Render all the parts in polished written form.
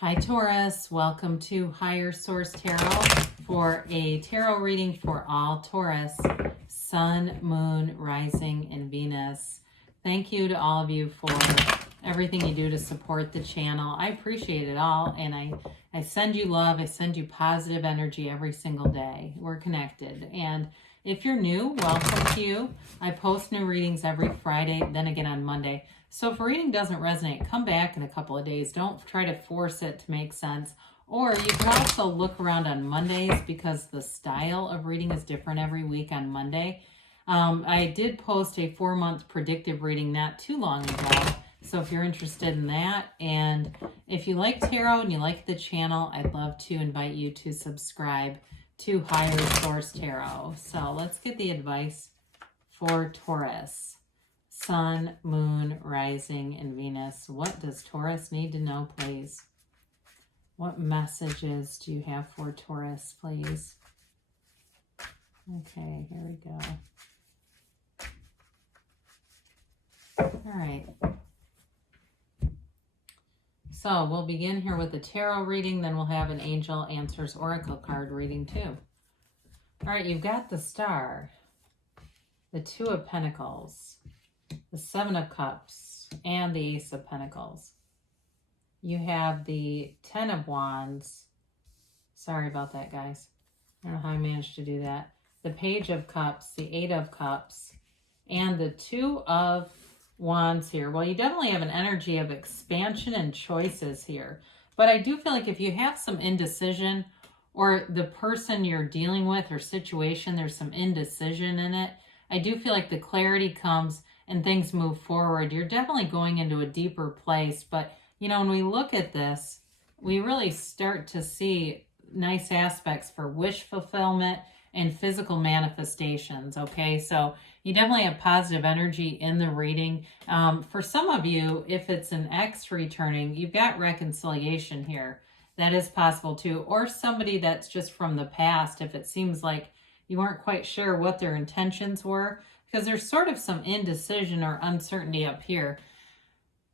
Hi Taurus, welcome to Higher Source Tarot for a tarot reading for all Taurus, Sun, Moon, Rising, and Venus. Thank you to all of you for everything you do to support the channel. I appreciate it all, and I send you love, I send you positive energy every single day. We're connected. And if you're new, welcome to you. I post new readings every Friday, then again on Monday. So if a reading doesn't resonate, come back in a couple of days. Don't try to force it to make sense. Or you can also look around on Mondays because the style of reading is different every week on Monday. I did post a 4-month predictive reading not too long ago. So if you're interested in that, and if you like tarot and you like the channel, I'd love to invite you to subscribe to Higher Source Tarot. So let's get the advice for Taurus. Sun, Moon, Rising, and Venus. What does Taurus need to know, please? What messages do you have for Taurus, please? Okay, here we go. All right. So we'll begin here with a tarot reading, then we'll have an Angel Answers Oracle card reading too. All right, you've got the Star, the Two of Pentacles, the Seven of Cups, and the Ace of Pentacles. You have the Ten of Wands. Sorry about that, guys. I don't know how I managed to do that. The Page of Cups, the Eight of Cups, and the Two of Wands here. Well, you definitely have an energy of expansion and choices here. But I do feel like if you have some indecision, or the person you're dealing with or situation, there's some indecision in it, I do feel like the clarity comes and things move forward. You're definitely going into a deeper place. But, you know, when we look at this, we really start to see nice aspects for wish fulfillment and physical manifestations, okay? So you definitely have positive energy in the reading. For some of you, if it's an ex returning, you've got reconciliation here. That is possible too. Or somebody that's just from the past, if it seems like you weren't quite sure what their intentions were, because there's sort of some indecision or uncertainty up here.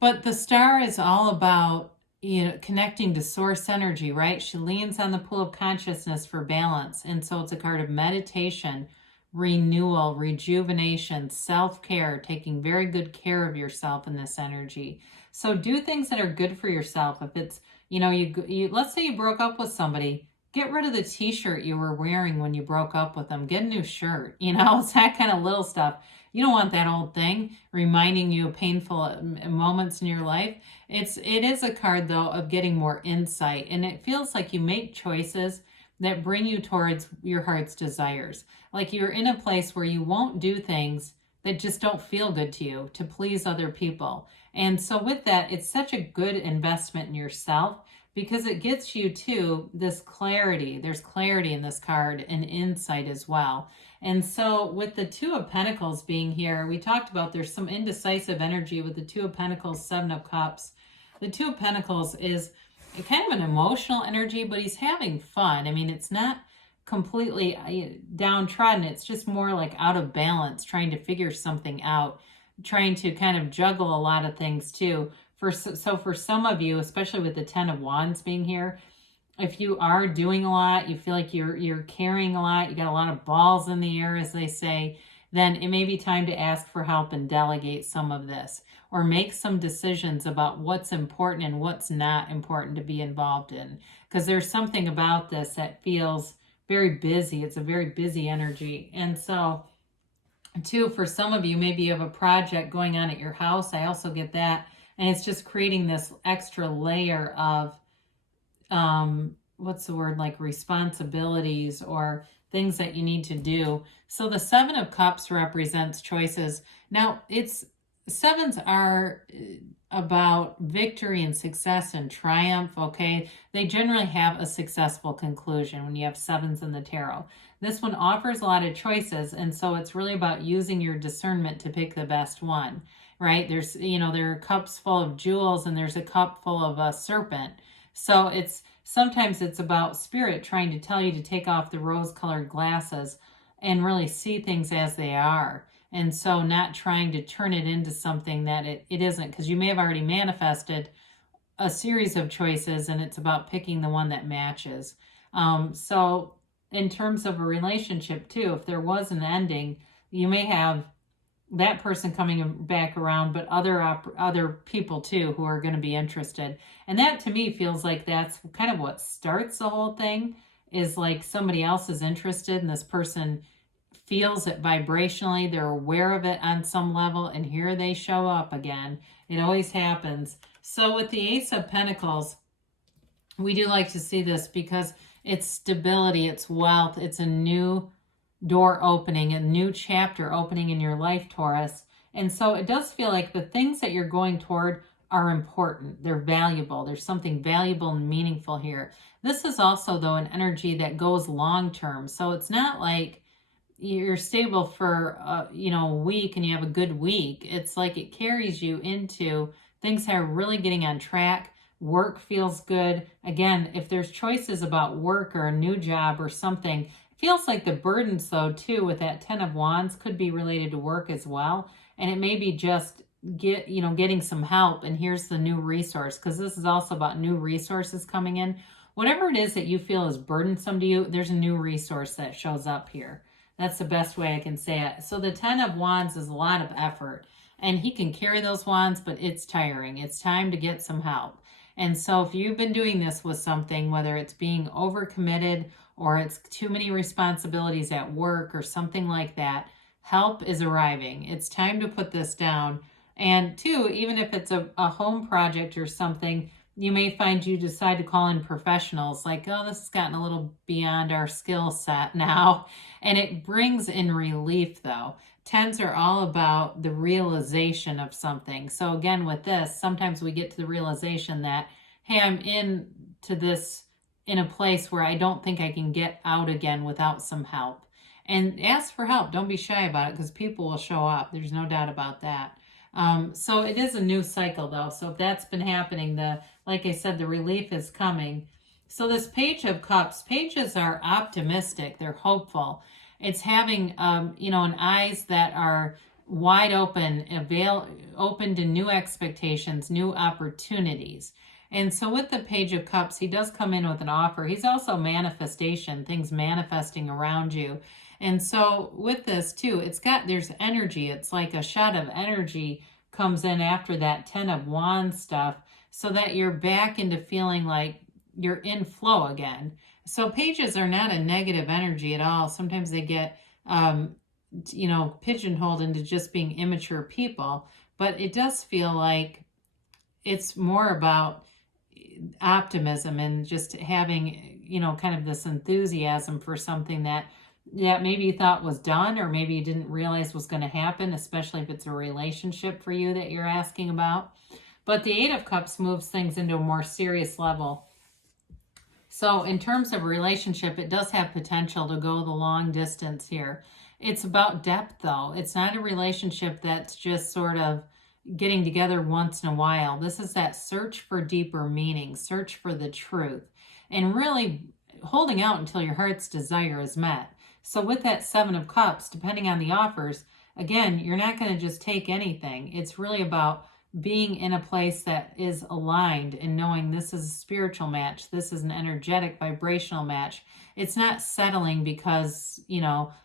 But the Star is all about, you know, connecting to source energy, right? She leans on the pool of consciousness for balance. And so it's a card of meditation, renewal, rejuvenation, self-care, taking very good care of yourself in this energy. So do things that are good for yourself. If it's, you know, you let's say you broke up with somebody, get rid of the t-shirt you were wearing when you broke up with them. Get a new shirt. You know, it's that kind of little stuff. You don't want that old thing reminding you of painful moments in your life. It is a card, though, of getting more insight. And it feels like you make choices that bring you towards your heart's desires. Like you're in a place where you won't do things that just don't feel good to you to please other people. And so with that, it's such a good investment in yourself, because it gets you to this clarity. There's clarity in this card and insight as well. And so with the Two of Pentacles being here, we talked about there's some indecisive energy with the Two of Pentacles, Seven of Cups. The Two of Pentacles is kind of an emotional energy, but he's having fun. I mean, it's not completely downtrodden. It's just more like out of balance, trying to figure something out, trying to kind of juggle a lot of things too. So for some of you, especially with the Ten of Wands being here, if you are doing a lot, you feel like you're carrying a lot, you got a lot of balls in the air, as they say, then it may be time to ask for help and delegate some of this, or make some decisions about what's important and what's not important to be involved in. Because there's something about this that feels very busy. It's a very busy energy. And so, too, for some of you, maybe you have a project going on at your house. I also get that. And it's just creating this extra layer of, what's the word, like responsibilities or things that you need to do. So the Seven of Cups represents choices. Now, sevens are about victory and success and triumph, okay? They generally have a successful conclusion when you have sevens in the tarot. This one offers a lot of choices, and so it's really about using your discernment to pick the best one, right? There's, you know, there are cups full of jewels and there's a cup full of a serpent. So sometimes it's about spirit trying to tell you to take off the rose-colored glasses and really see things as they are. And so not trying to turn it into something that it isn't, because you may have already manifested a series of choices, and it's about picking the one that matches. So in terms of a relationship too, if there was an ending, you may have that person coming back around, but other people too who are going to be interested. And that to me feels like that's kind of what starts the whole thing, is like somebody else is interested and this person feels it vibrationally, they're aware of it on some level, and here they show up again. It always happens. So with the Ace of Pentacles, we do like to see this because it's stability, it's wealth, it's a new door opening, a new chapter opening in your life, Taurus. And so it does feel like the things that you're going toward are important. They're valuable. There's something valuable and meaningful here. This is also, though, an energy that goes long term. So it's not like you're stable for a week and you have a good week. It's like it carries you into things that are really getting on track. Work feels good. Again, if there's choices about work or a new job or something, it feels like the burdens, though, too, with that 10 of Wands could be related to work as well. And it may be just getting some help, and here's the new resource, because this is also about new resources coming in. Whatever it is that you feel is burdensome to you, there's a new resource that shows up here. That's the best way I can say it. So the 10 of Wands is a lot of effort, and he can carry those wands, but it's tiring. It's time to get some help. And so if you've been doing this with something, whether it's being overcommitted or it's too many responsibilities at work or something like that, help is arriving. It's time to put this down. And two, even if it's a home project or something, you may find you decide to call in professionals, like, oh, this has gotten a little beyond our skill set now. And it brings in relief, though. Tens are all about the realization of something. So again, with this, sometimes we get to the realization that, hey, I'm into this in a place where I don't think I can get out again without some help. And ask for help. Don't be shy about it, because people will show up. There's no doubt about that. So it is a new cycle, though. So if that's been happening, like I said, the relief is coming. So this Page of Cups, pages are optimistic. They're hopeful. It's having, an eyes that are wide open, open to new expectations, new opportunities. And so with the Page of Cups, he does come in with an offer. He's also manifestation, things manifesting around you. And so with this too, there's energy. It's like a shot of energy comes in after that 10 of Wands stuff, so that you're back into feeling like you're in flow again. So pages are not a negative energy at all. Sometimes they get, pigeonholed into just being immature people, but it does feel like it's more about optimism and just having, kind of this enthusiasm for something that maybe you thought was done, or maybe you didn't realize was going to happen, especially if it's a relationship for you that you're asking about. But the Eight of Cups moves things into a more serious level. So in terms of a relationship, it does have potential to go the long distance here. It's about depth, though. It's not a relationship that's just sort of getting together once in a while. This is that search for deeper meaning, search for the truth, and really holding out until your heart's desire is met. So with that Seven of Cups, depending on the offers, again, you're not going to just take anything. It's really about being in a place that is aligned and knowing this is a spiritual match. This is an energetic, vibrational match. It's not settling because,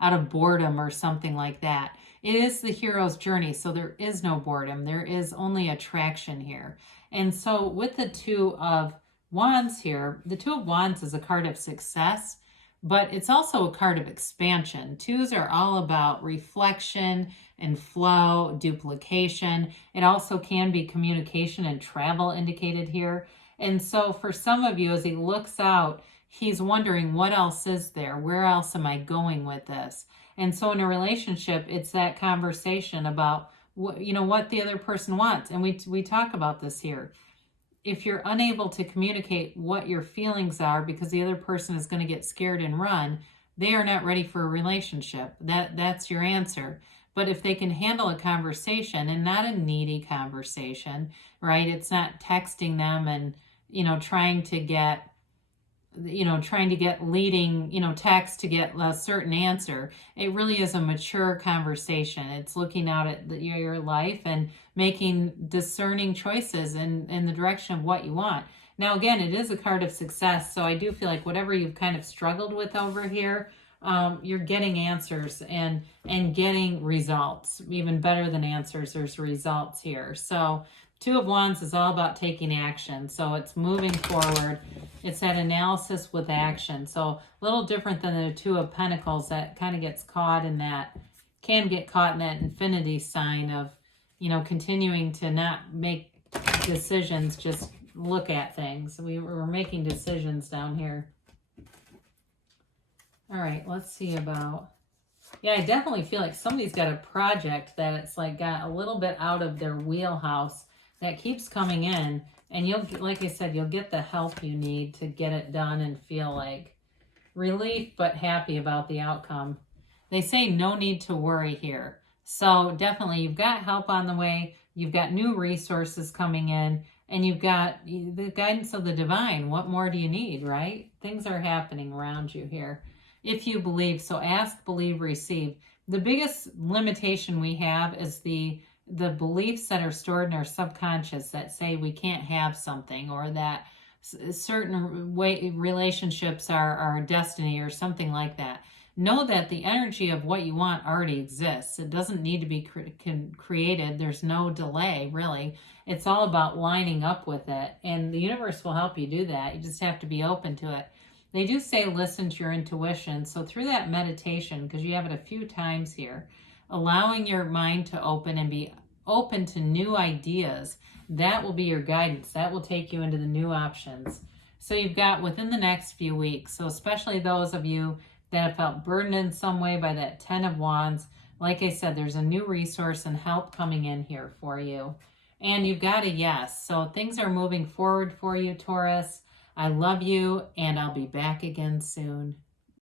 out of boredom or something like that. It is the hero's journey, so there is no boredom. There is only attraction here. And so with the Two of Wands here, the Two of Wands is a card of success, but it's also a card of expansion. Twos are all about reflection and flow, duplication. It also can be communication and travel indicated here. And so for some of you, as he looks out, he's wondering, what else is there? Where else am I going with this? And so in a relationship, it's that conversation about what the other person wants. And we talk about this here. If you're unable to communicate what your feelings are because the other person is going to get scared and run, they are not ready for a relationship. That's your answer. But if they can handle a conversation, and not a needy conversation, right? It's not texting them and, trying to get you know, trying to get leading, you know, text to get a certain answer. It really is a mature conversation. It's looking out at your life and making discerning choices in the direction of what you want. Now, again, it is a card of success, so I do feel like whatever you've kind of struggled with over here, you're getting answers and getting results. Even better than answers, there's results here. So Two of Wands is all about taking action. So it's moving forward. It's that analysis with action. So a little different than the Two of Pentacles that kind of gets caught in that, can get caught in that infinity sign of, you know, continuing to not make decisions, just look at things. We're making decisions down here. All right, let's see about, yeah, I definitely feel like somebody's got a project that it's like got a little bit out of their wheelhouse that keeps coming in, and you'll, like I said, you'll get the help you need to get it done and feel like relief but happy about the outcome. They say no need to worry here. So definitely you've got help on the way, you've got new resources coming in, and you've got the guidance of the divine. What more do you need, right? Things are happening around you here. If you believe, so ask, believe, receive. The biggest limitation we have is the beliefs that are stored in our subconscious that say we can't have something, or that certain relationships are our destiny or something like that. Know that the energy of what you want already exists. It doesn't need to be created. There's no delay, really. It's all about lining up with it, and the universe will help you do that. You just have to be open to it. They do say listen to your intuition. So through that meditation, because you have it a few times here, allowing your mind to open and be open to new ideas, that will be your guidance. That will take you into the new options. So you've got within the next few weeks, so especially those of you that have felt burdened in some way by that 10 of Wands, like I said, there's a new resource and help coming in here for you. And you've got a yes. So things are moving forward for you, Taurus. I love you, and I'll be back again soon.